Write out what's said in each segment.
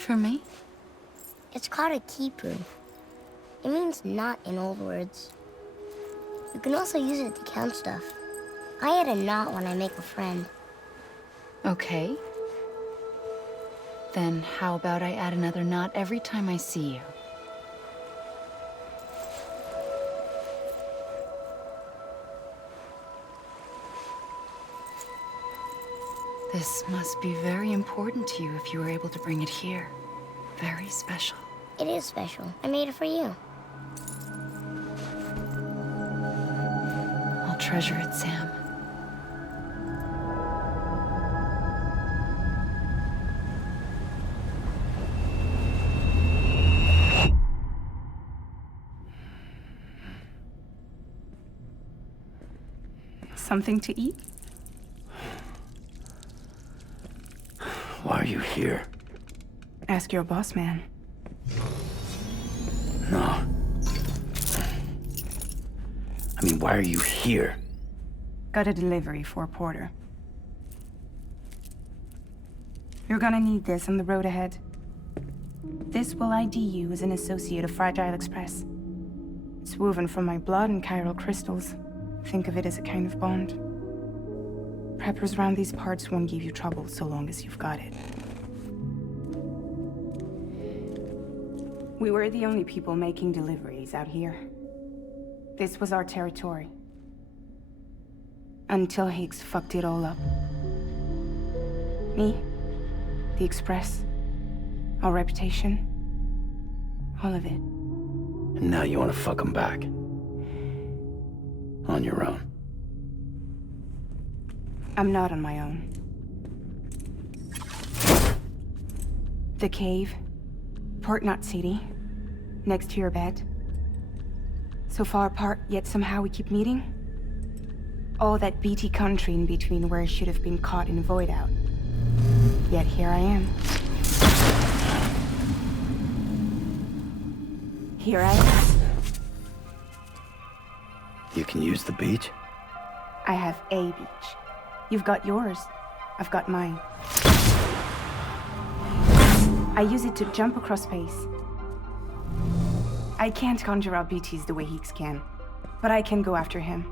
For me? It's called a kipu. It means knot in old words. You can also use it to count stuff. I add a knot when I make a friend. Okay. Then how about I add another knot every time I see you? This must be very important to you if you were able to bring it here. Very special. It is special. I made it for you. I'll treasure it, Sam. Something to eat? Why are you here? Ask your boss man. No. I mean, why are you here? Got a delivery for Porter. You're gonna need this on the road ahead. This will ID you as an associate of Fragile Express. It's woven from my blood and chiral crystals. Think of it as a kind of bond. Preppers around these parts won't give you trouble so long as you've got it. We were the only people making deliveries out here. This was our territory. Until Higgs fucked it all up. Me, the Express, our reputation, all of it. And now you want to fuck him back. On your own. I'm not on my own. The cave, Port Knot City, next to your bed. So far apart, yet somehow we keep meeting. All that BT country in between where I should have been caught in void out. Yet here I am. Here I am. You can use the beach? I have a beach. You've got yours. I've got mine. I use it to jump across space. I can't conjure up BTs the way Higgs can, but I can go after him,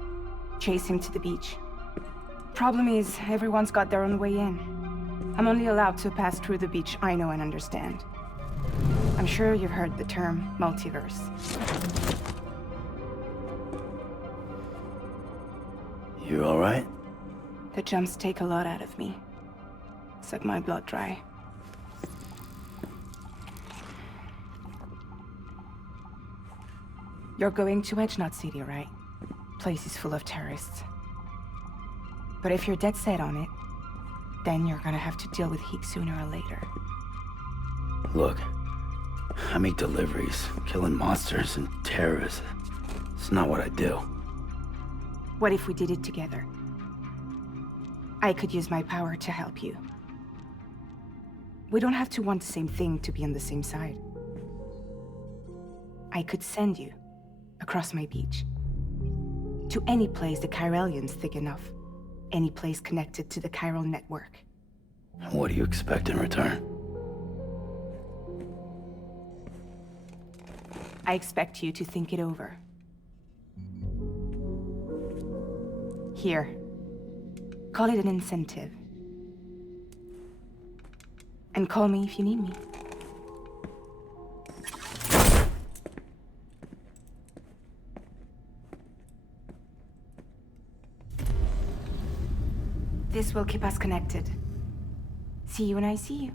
chase him to the beach. Problem is, everyone's got their own way in. I'm only allowed to pass through the beach I know and understand. I'm sure you've heard the term multiverse. You all right? The jumps take a lot out of me. Suck my blood dry. You're going to Edge Knot City, right? Place is full of terrorists. But if you're dead set on it, then you're gonna have to deal with Higgs sooner or later. Look, I make deliveries, killing monsters and terrorists. It's not what I do. What if we did it together? I could use my power to help you. We don't have to want the same thing to be on the same side. I could send you across my beach. To any place the Chiralian's thick enough. Any place connected to the chiral network. What do you expect in return? I expect you to think it over. Here. Call it an incentive. And call me if you need me. This will keep us connected. See you when I see you.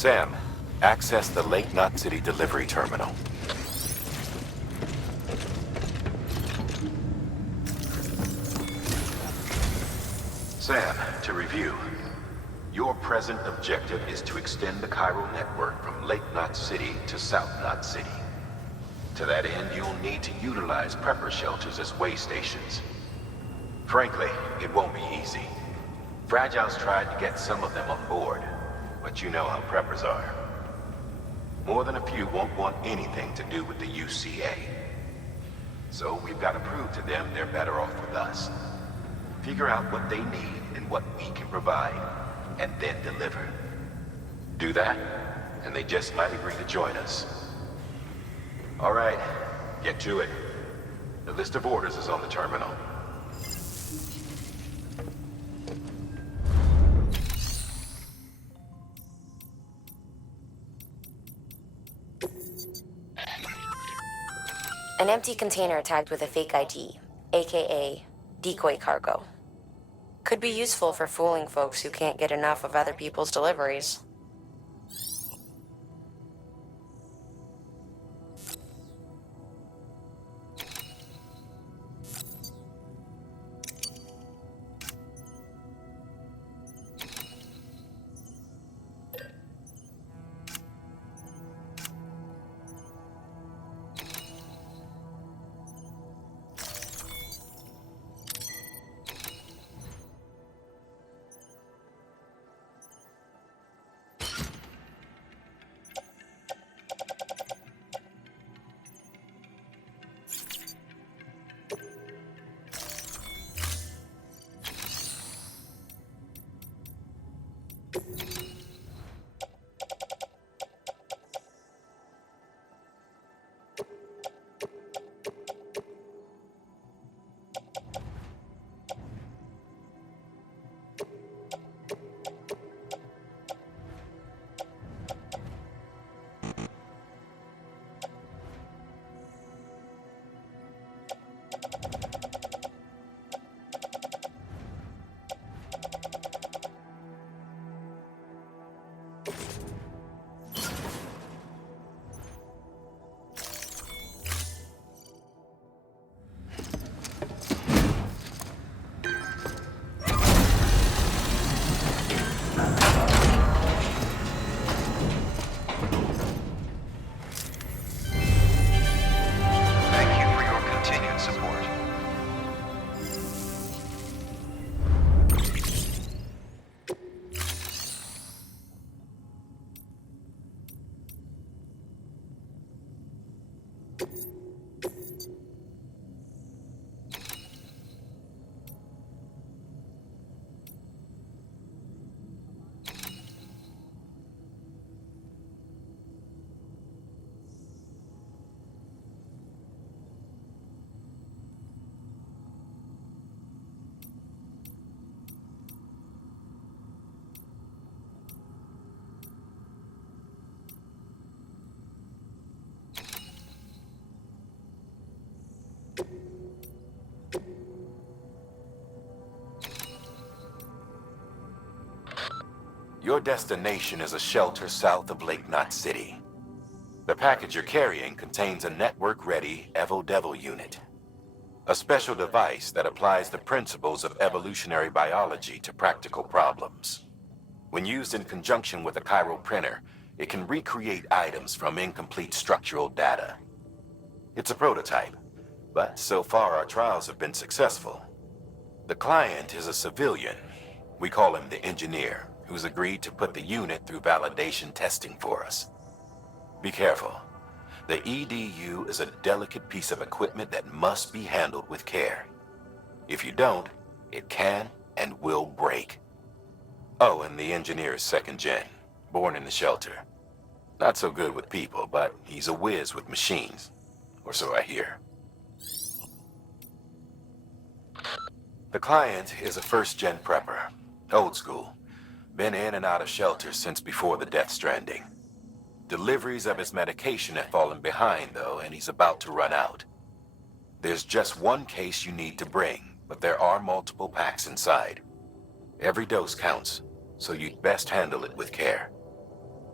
Sam, access the Lake Knot City delivery terminal. Sam, to review. Your present objective is to extend the chiral network from Lake Knot City to South Knot City. To that end, you'll need to utilize prepper shelters as way stations. Frankly, it won't be easy. Fragile's tried to get some of them on board, but you know how preppers are. More than a few won't want anything to do with the UCA. So we've got to prove to them they're better off with us. Figure out what they need and what we can provide, and then deliver. Do that, and they just might agree to join us. All right, get to it. The list of orders is on the terminal. An empty container tagged with a fake ID, aka decoy cargo. Could be useful for fooling folks who can't get enough of other people's deliveries. Your destination is a shelter south of Lake Knot City. The package you're carrying contains a network-ready Evo-Devil unit. A special device that applies the principles of evolutionary biology to practical problems. When used in conjunction with a chiral printer, it can recreate items from incomplete structural data. It's a prototype, but so far our trials have been successful. The client is a civilian. We call him the engineer, who's agreed to put the unit through validation testing for us. Be careful. The EDU is a delicate piece of equipment that must be handled with care. If you don't, it can and will break. Oh, and the engineer is second gen, born in the shelter. Not so good with people, but he's a whiz with machines. Or so I hear. The client is a first-gen prepper, old school. Been in and out of shelters since before the death stranding. Deliveries of his medication have fallen behind, though, and he's about to run out. There's just one case you need to bring, but there are multiple packs inside. Every dose counts, so you'd best handle it with care.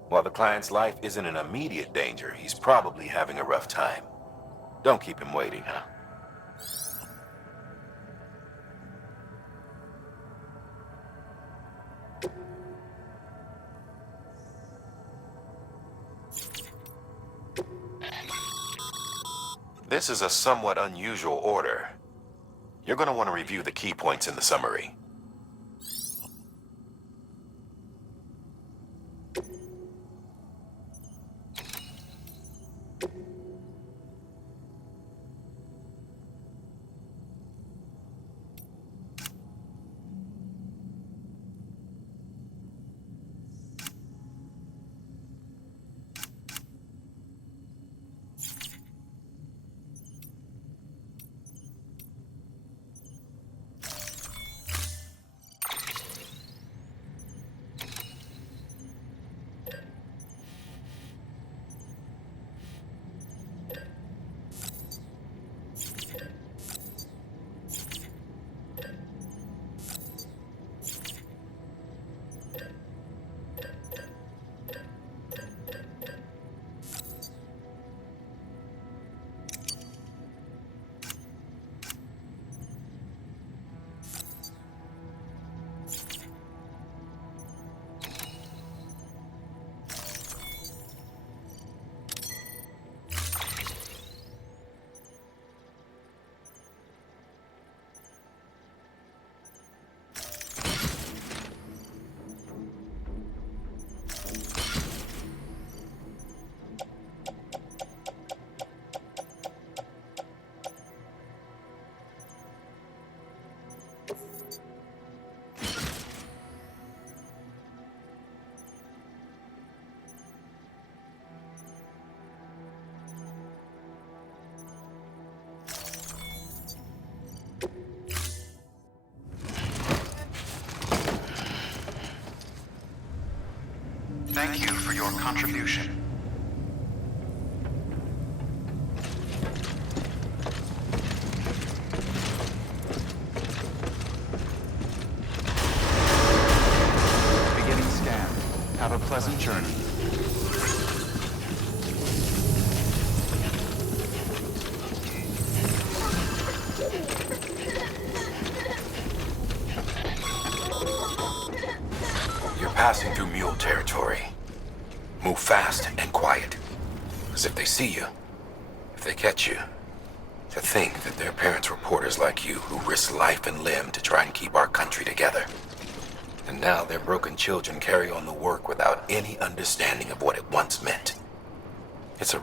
While the client's life isn't in immediate danger, he's probably having a rough time. Don't keep him waiting, huh? This is a somewhat unusual order. You're going to want to review the key points in the summary. Thank you for your contribution. Beginning scan. Have a pleasant journey. You're passing through mule territory. Move fast and quiet. Because if they see you, if they catch you, to think that their parents were porters like you who risked life and limb to try and keep our country together. And now their broken children carry on the work without any understanding of what it once meant. It's a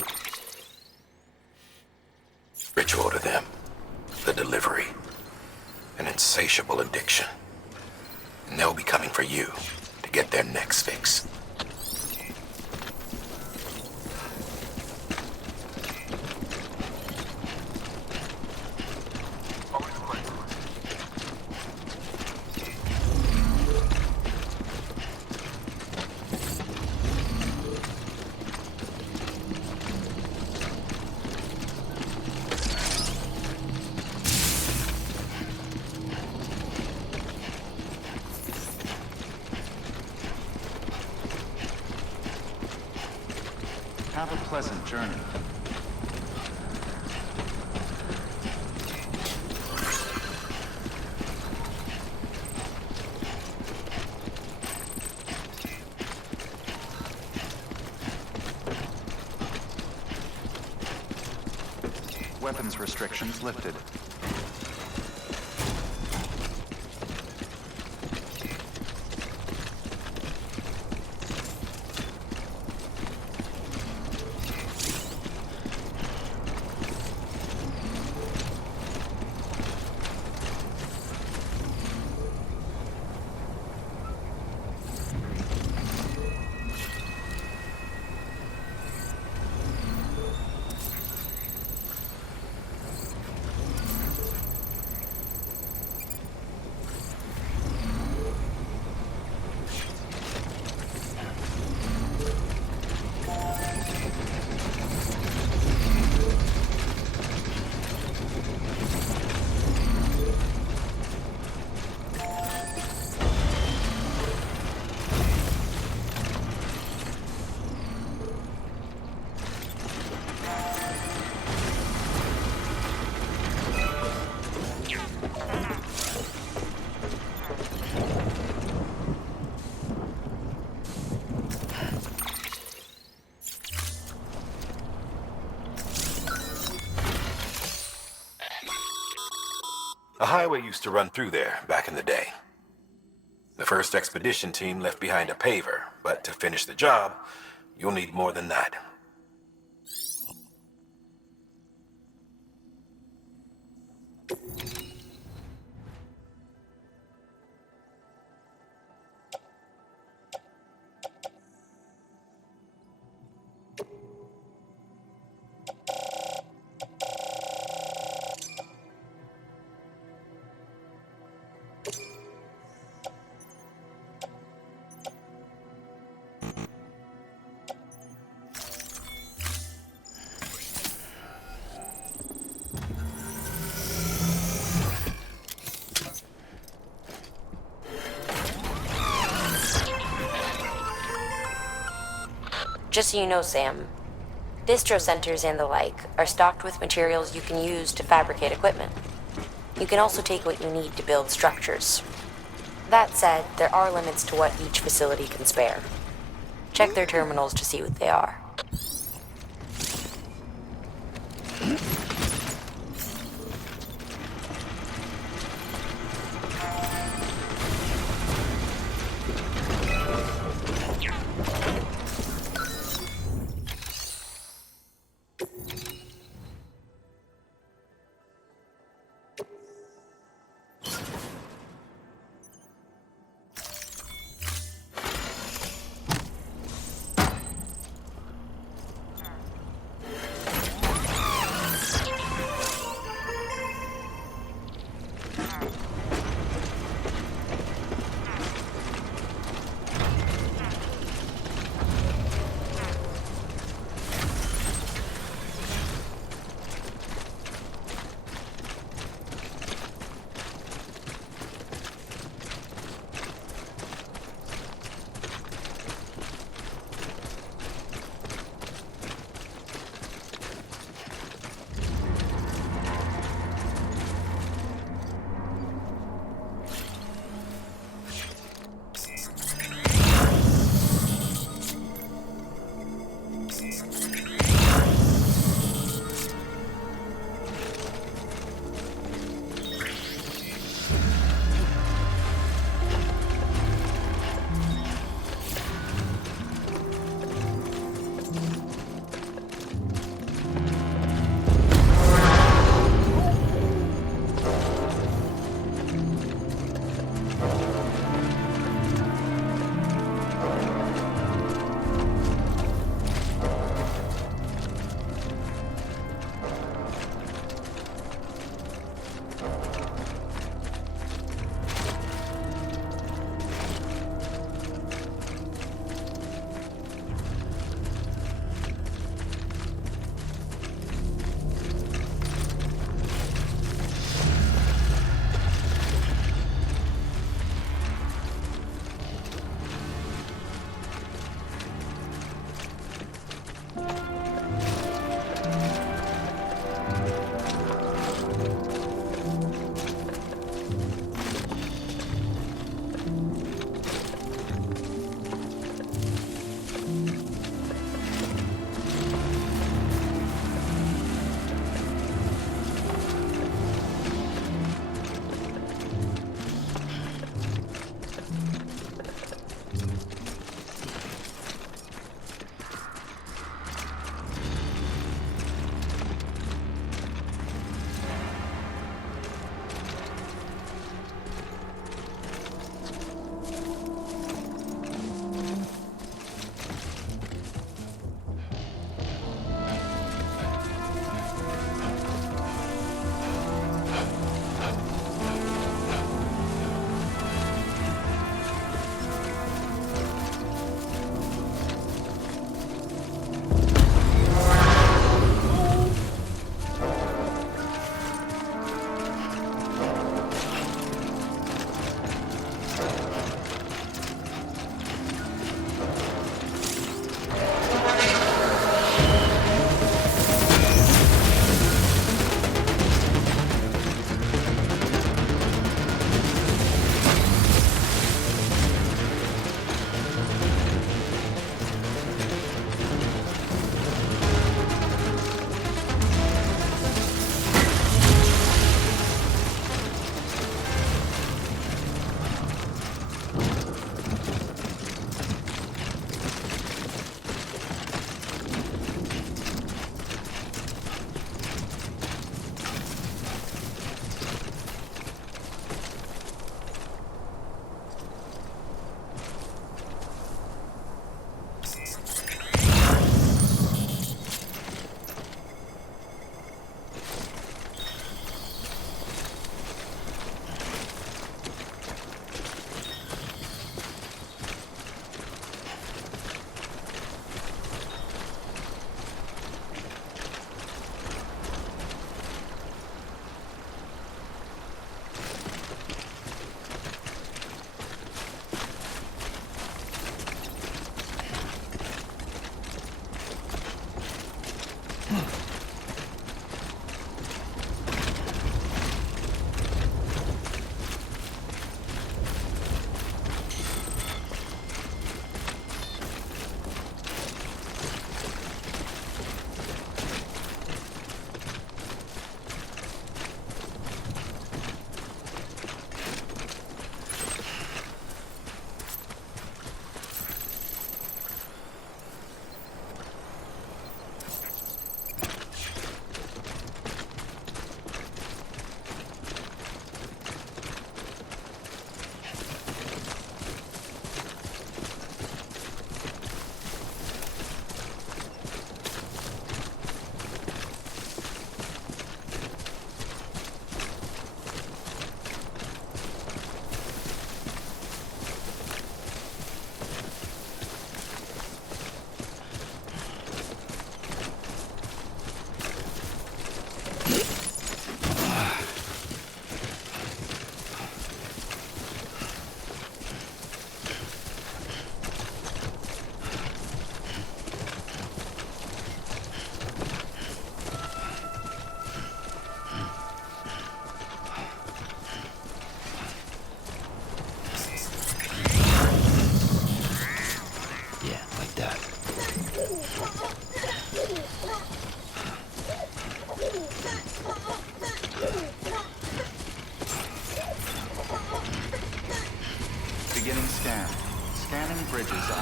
ritual to them. The delivery. An insatiable addiction. And they'll be coming for you to get their next fix. Have a pleasant journey. Weapons restrictions lifted. A highway used to run through there back in the day. The first expedition team left behind a paver, but to finish the job, you'll need more than that. Just so you know, Sam, distro centers and the like are stocked with materials you can use to fabricate equipment. You can also take what you need to build structures. That said, there are limits to what each facility can spare. Check their terminals to see what they are.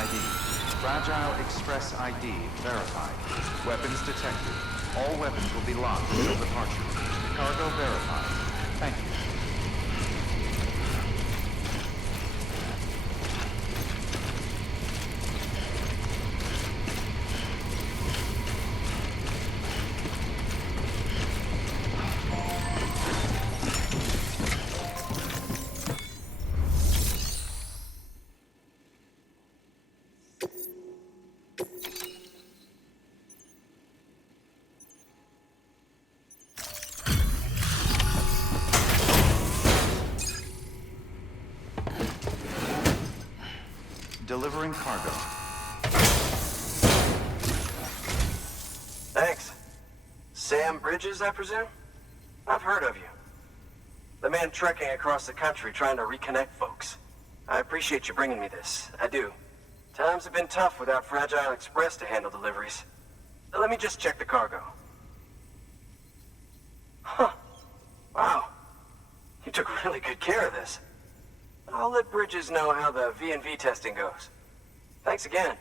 ID. Fragile Express ID verified. Weapons detected. All weapons will be locked until departure. Cargo verified. Thank you. Delivering cargo. Thanks. Sam Bridges, I presume? I've heard of you. The man trekking across the country trying to reconnect folks. I appreciate you bringing me this. I do. Times have been tough without Fragile Express to handle deliveries. Let me just check the cargo. Huh. Wow. You took really good care of this. I'll let Bridges know how the V&V testing goes. Thanks again.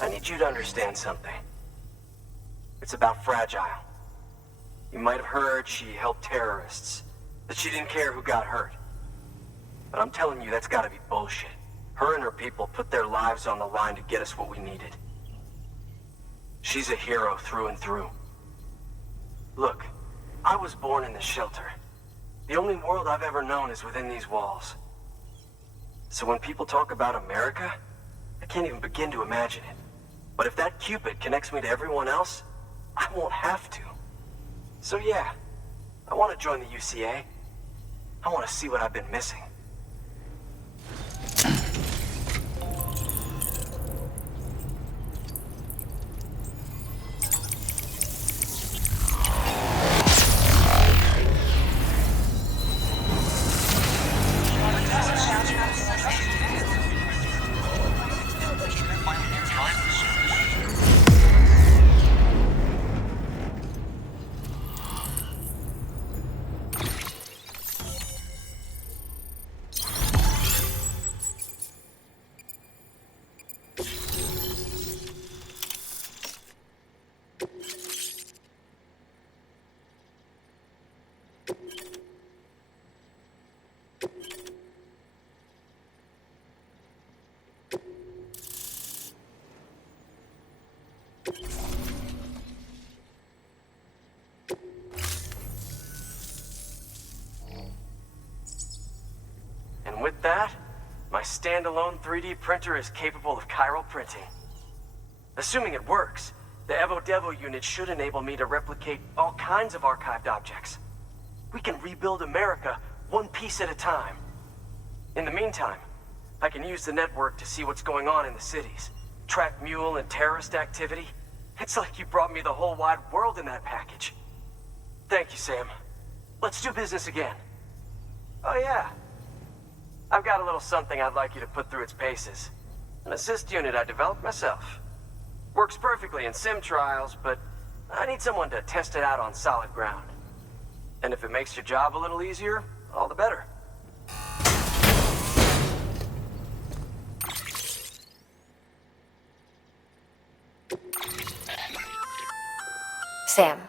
I need you to understand something. It's about Fragile. You might have heard she helped terrorists, that she didn't care who got hurt. But I'm telling you, that's gotta be bullshit. Her and her people put their lives on the line to get us what we needed. She's a hero through and through. Look, I was born in this shelter. The only world I've ever known is within these walls. So when people talk about America, I can't even begin to imagine it. But if that Cupid connects me to everyone else, I won't have to. So yeah, I want to join the UCA. I want to see what I've been missing. And with that, my standalone 3D printer is capable of chiral printing. Assuming it works, the Evo Devo unit should enable me to replicate all kinds of archived objects. We can rebuild America one piece at a time. In the meantime, I can use the network to see what's going on in the cities, track mule and terrorist activity. It's like you brought me the whole wide world in that package. Thank you, Sam. Let's do business again. Oh yeah. I've got a little something I'd like you to put through its paces. An assist unit I developed myself. Works perfectly in sim trials, but I need someone to test it out on solid ground. And if it makes your job a little easier, all the better. Sam,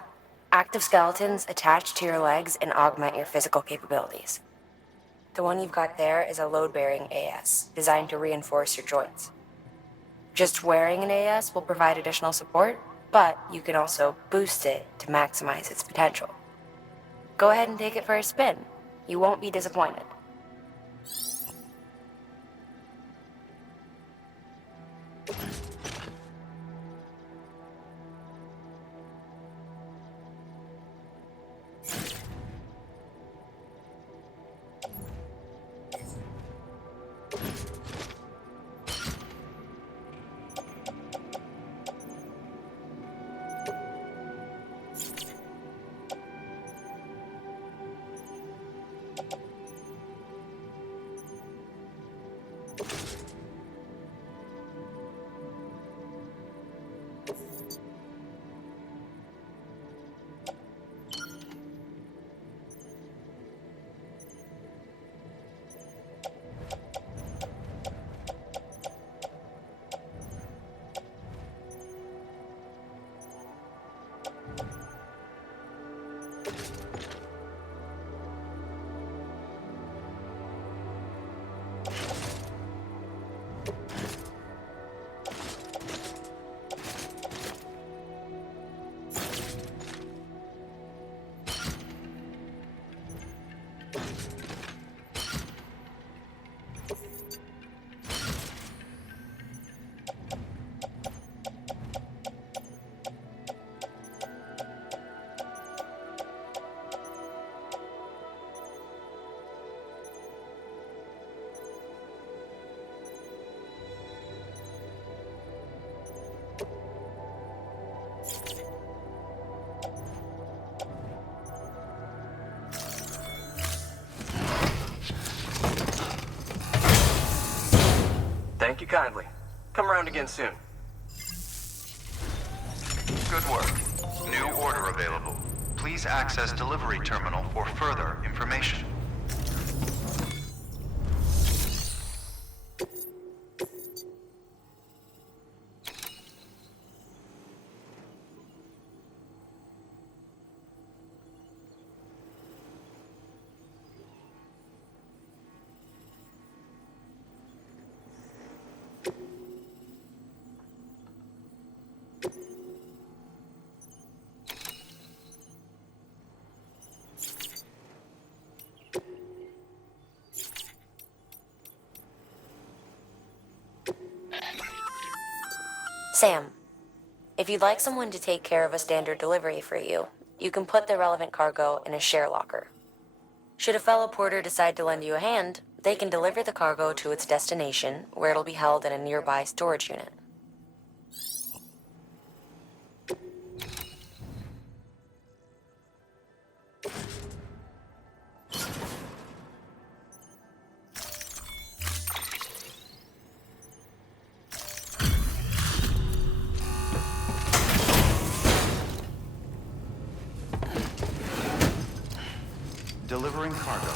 active skeletons attach to your legs and augment your physical capabilities. The one you've got there is a load-bearing AS, designed to reinforce your joints. Just wearing an AS will provide additional support, but you can also boost it to maximize its potential. Go ahead and take it for a spin. You won't be disappointed. Thank you kindly. Come around again soon. Good work. New order available. Please access delivery terminal for further information. Sam, if you'd like someone to take care of a standard delivery for you, you can put the relevant cargo in a share locker. Should a fellow porter decide to lend you a hand, they can deliver the cargo to its destination, where it'll be held in a nearby storage unit. Delivering cargo.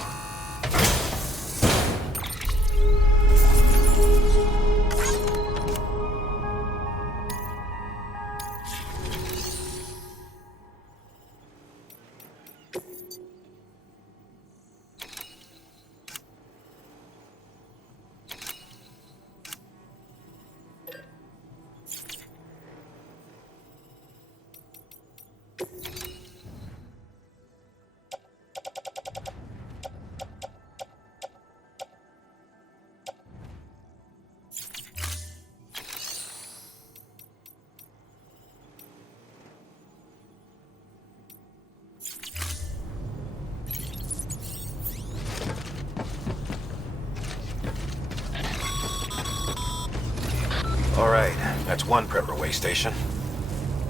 All right, that's one prepper way station.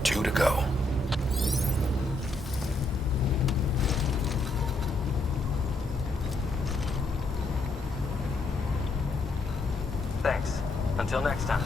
2 to go. Thanks. Until next time.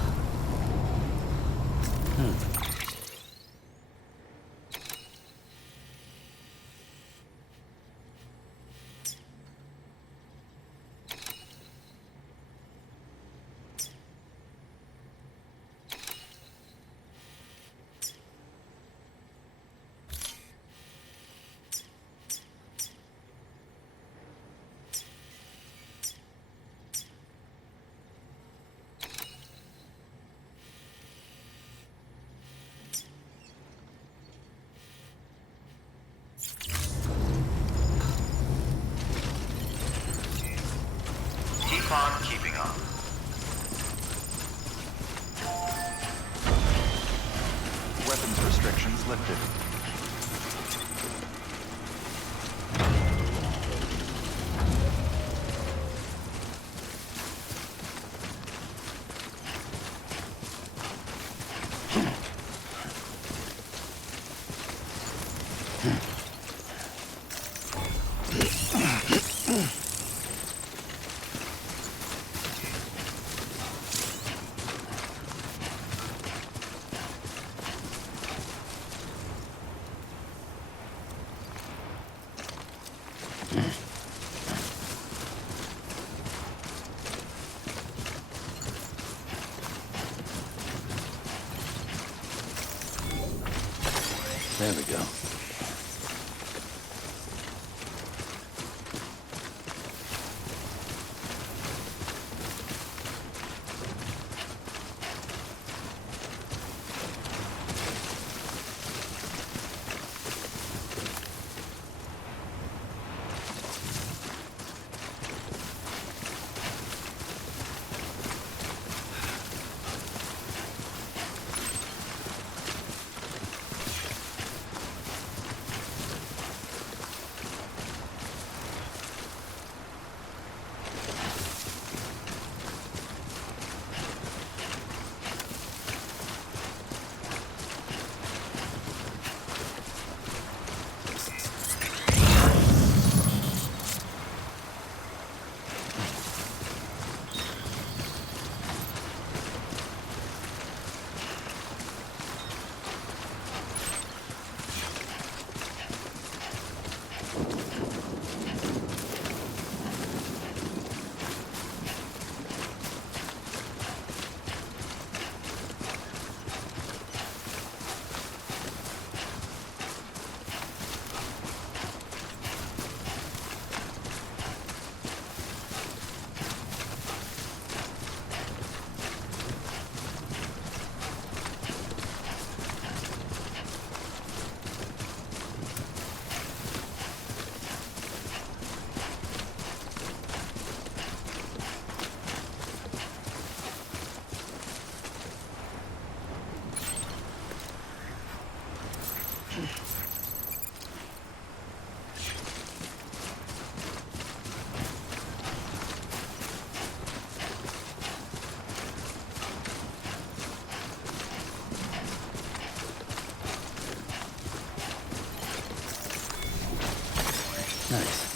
restrictions lifted. There we go. Nice.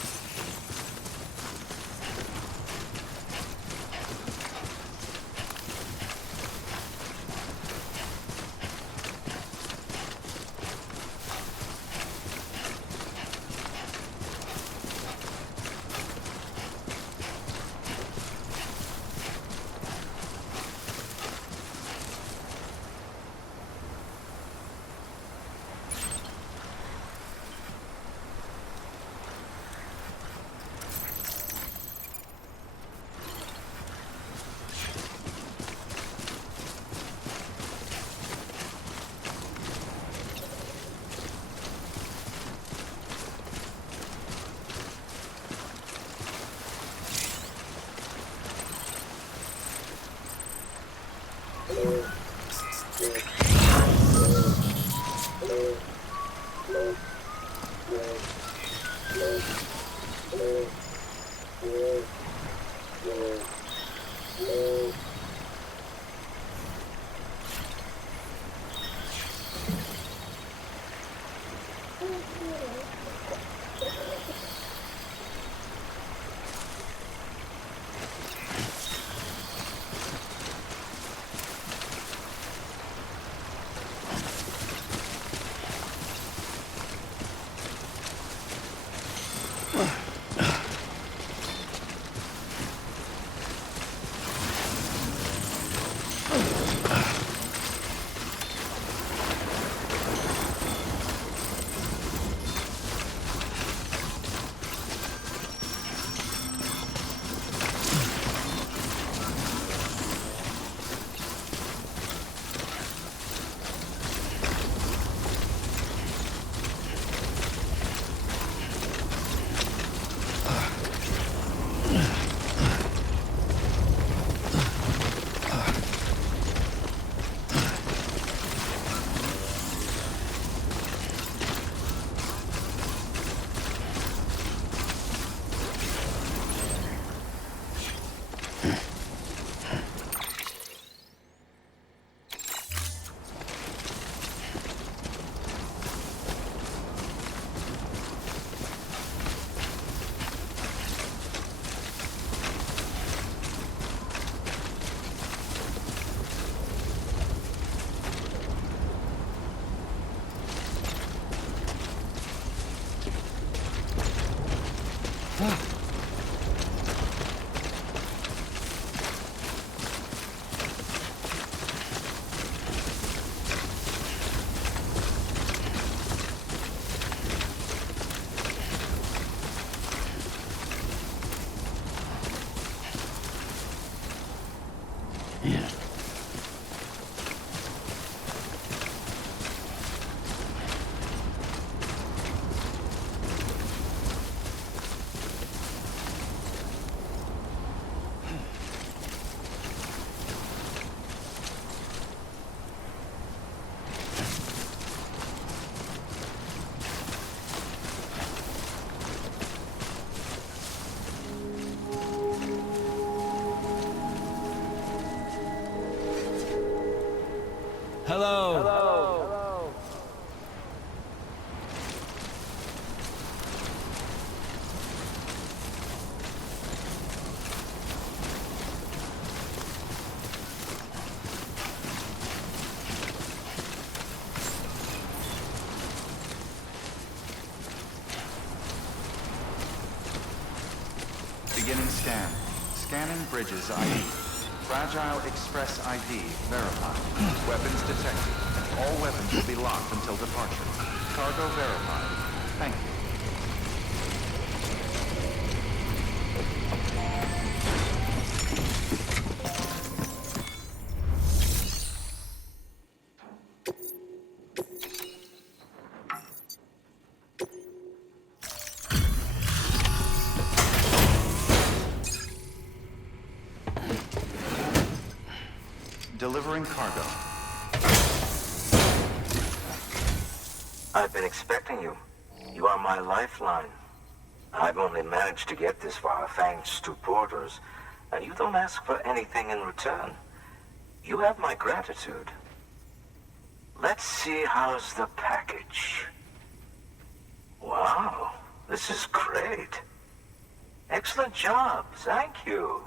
Beginning scan. Scanning bridges ID. Fragile Express ID verified. Weapons detected. All weapons will be locked until departure. Cargo verified. Thank you. Delivering cargo. I've been expecting you. You are my lifeline. I've only managed to get this far thanks to porters, and you don't ask for anything in return. You have my gratitude. Let's see how's the package. Wow, this is great. Excellent job, thank you.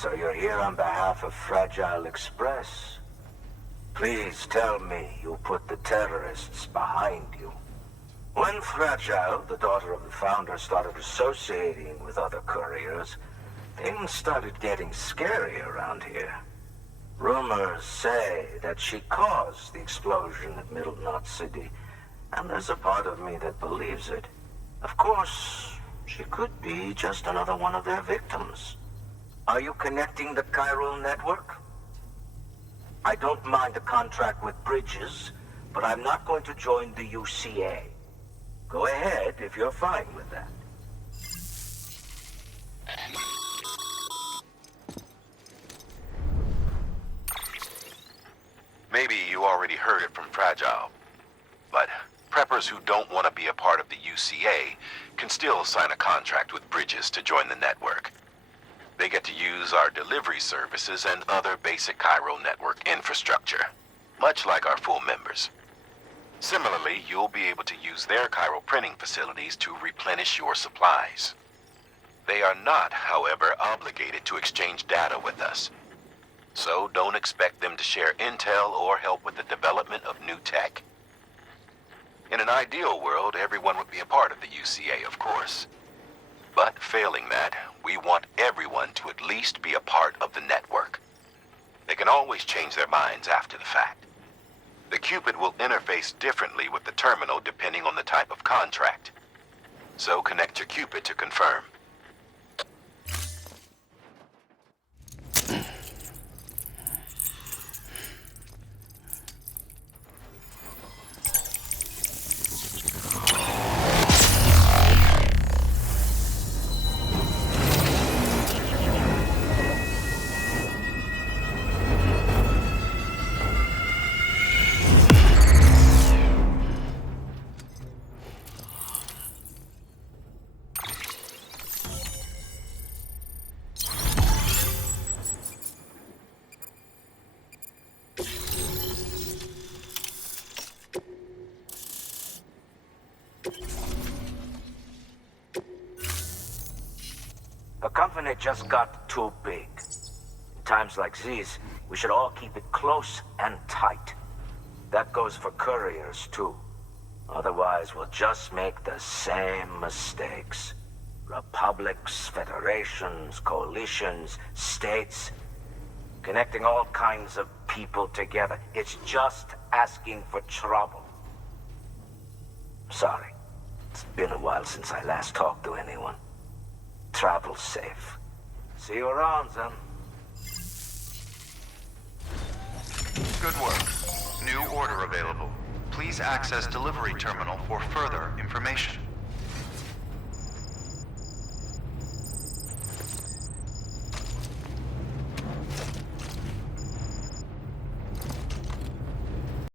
So you're here on behalf of Fragile Express. Please tell me you put the terrorists behind you. When Fragile, the daughter of the founder, started associating with other couriers, things started getting scary around here. Rumors say that she caused the explosion at Middle Knot City, and there's a part of me that believes it. Of course, she could be just another one of their victims. Are you connecting the chiral network? I don't mind a contract with Bridges, but I'm not going to join the UCA. Go ahead if you're fine with that. Maybe you already heard it from Fragile, but preppers who don't want to be a part of the UCA can still sign a contract with Bridges to join the network. They get to use our delivery services and other basic chiral network infrastructure, much like our full members. Similarly, you'll be able to use their chiral printing facilities to replenish your supplies. They are not, however, obligated to exchange data with us. So don't expect them to share intel or help with the development of new tech. In an ideal world, everyone would be a part of the UCA, of course. But failing that, we want everyone to at least be a part of the network. They can always change their minds after the fact. The Cupid will interface differently with the terminal depending on the type of contract. So connect your Cupid to confirm. The company just got too big. In times like these, we should all keep it close and tight. That goes for couriers, too. Otherwise, we'll just make the same mistakes. Republics, federations, coalitions, states. Connecting all kinds of people together. It's just asking for trouble. Sorry. It's been a while since I last talked to anyone. Travel safe. See you around, then. Good work. New order available. Please access delivery terminal for further information.